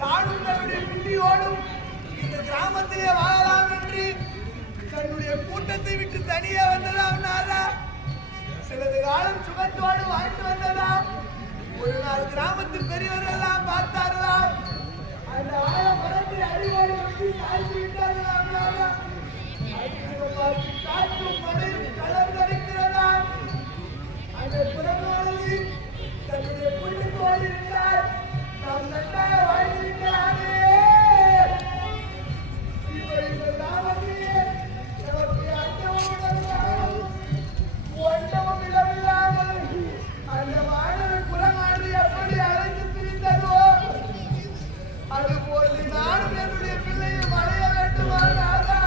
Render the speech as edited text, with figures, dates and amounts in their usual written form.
நானும் தன்னுடைய பிள்ளையோடும் இந்த கிராமத்திலே வாழலாம் என்று தன்னுடைய கூட்டத்தை விட்டு தனியே வந்ததாம் நாதா. சிறிது காலம் சுகத்தோடு வாழ்ந்து வந்ததாம். ஒரு நாள் கிராமத்து பெரியவர்களெல்லாம் பார்த்தார்களாம். அந்த ஆழ மரத்தை அறிவோடு விட்டு சாய்த்து விட்டார்களாம் நாதா. பார்த்து காற்றும் மழையும் கலந்தடிக்கிறதாம். அந்த புறநோடு தன்னுடைய குடும்பத்தோடு இருந்தால் நாம் நன்றாக வாழ்ந்திருக்கலாமே. இந்த கிராமத்திலே நமக்கு ஒன்றமும் இடமில்லாமல் அந்த மாணவன் குலமானது எப்படி அழைத்து பிரித்ததோ அதுபோல் நானும் என்னுடைய பிள்ளையும் அடைய வேண்டுமா நாதா?